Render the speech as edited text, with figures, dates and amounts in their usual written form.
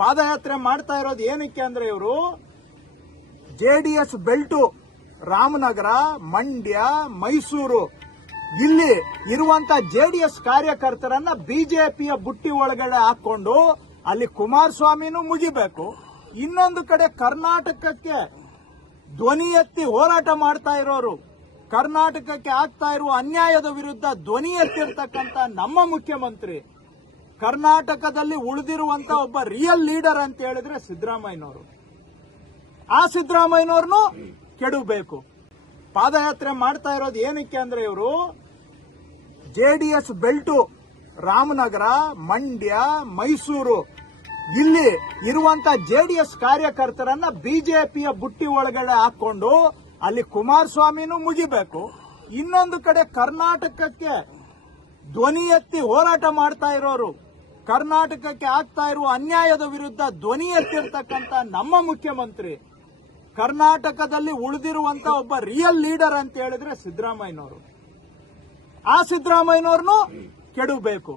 ಪಾದಯಾತ್ರೆ ಮಾಡ್ತಾ ಇರೋದು ಏನಕ್ಕೆ ಅಂದ್ರೆ ಇವರು ಜೆಡಿಎಸ್ ಬೆಲ್ಟು ರಾಮನಗರ, ಮಂಡ್ಯ, ಮೈಸೂರು ಇಲ್ಲಿ ಇರುವಂತ ಜೆಡಿಎಸ್ ಕಾರ್ಯಕರ್ತರನ್ನ ಬಿಜೆಪಿಯ ಬುಟ್ಟಿ ಒಳಗಡೆ ಹಾಕೊಂಡು ಅಲ್ಲಿ ಕುಮಾರಸ್ವಾಮಿನೂ ಮುಗಿಬೇಕು. ಇನ್ನೊಂದು ಕಡೆ ಕರ್ನಾಟಕಕ್ಕೆ ಧ್ವನಿ ಎತ್ತಿ ಹೋರಾಟ ಮಾಡ್ತಾ ಇರೋರು, ಕರ್ನಾಟಕಕ್ಕೆ ಆಗ್ತಾ ಇರುವ ಅನ್ಯಾಯದ ವಿರುದ್ಧ ಧ್ವನಿ ಎತ್ತಿರ್ತಕ್ಕಂಥ ನಮ್ಮ ಮುಖ್ಯಮಂತ್ರಿ, ಕರ್ನಾಟಕದಲ್ಲಿ ಉಳಿದಿರುವಂತ ಒಬ್ಬ ರಿಯಲ್ ಲೀಡರ್ ಅಂತ ಹೇಳಿದ್ರೆ ಸಿದ್ದರಾಮಯ್ಯನವರು. ಆ ಸಿದ್ದರಾಮಯ್ಯನವ್ರನ್ನು ಕೆಡಬೇಕು. ಪಾದಯಾತ್ರೆ ಮಾಡ್ತಾ ಇರೋದು ಏನಕ್ಕೆ ಅಂದ್ರೆ ಇವರು ಜೆಡಿಎಸ್ ಬೆಲ್ಟು ರಾಮನಗರ, ಮಂಡ್ಯ, ಮೈಸೂರು ಇಲ್ಲಿ ಇರುವಂತ ಜೆಡಿಎಸ್ ಕಾರ್ಯಕರ್ತರನ್ನ ಬಿಜೆಪಿಯ ಬುಟ್ಟಿ ಒಳಗಡೆ ಹಾಕೊಂಡು ಅಲ್ಲಿ ಕುಮಾರಸ್ವಾಮಿನೂ ಮುಗಿಬೇಕು. ಇನ್ನೊಂದು ಕಡೆ ಕರ್ನಾಟಕಕ್ಕೆ ಧ್ವನಿ ಎತ್ತಿ ಹೋರಾಟ ಮಾಡ್ತಾ ಇರೋರು, ಕರ್ನಾಟಕಕ್ಕೆ ಆಗ್ತಾ ಇರುವ ಅನ್ಯಾಯದ ವಿರುದ್ಧ ಧ್ವನಿ ಎತ್ತಿರ್ತಕ್ಕಂಥ ನಮ್ಮ ಮುಖ್ಯಮಂತ್ರಿ, ಕರ್ನಾಟಕದಲ್ಲಿ ಉಳಿದಿರುವಂತ ಒಬ್ಬ ರಿಯಲ್ ಲೀಡರ್ ಅಂತ ಹೇಳಿದ್ರೆ ಸಿದ್ದರಾಮಯ್ಯನವರು. ಆ ಸಿದ್ದರಾಮಯ್ಯನವ್ರನ್ನು ಕೆಡಬೇಕು.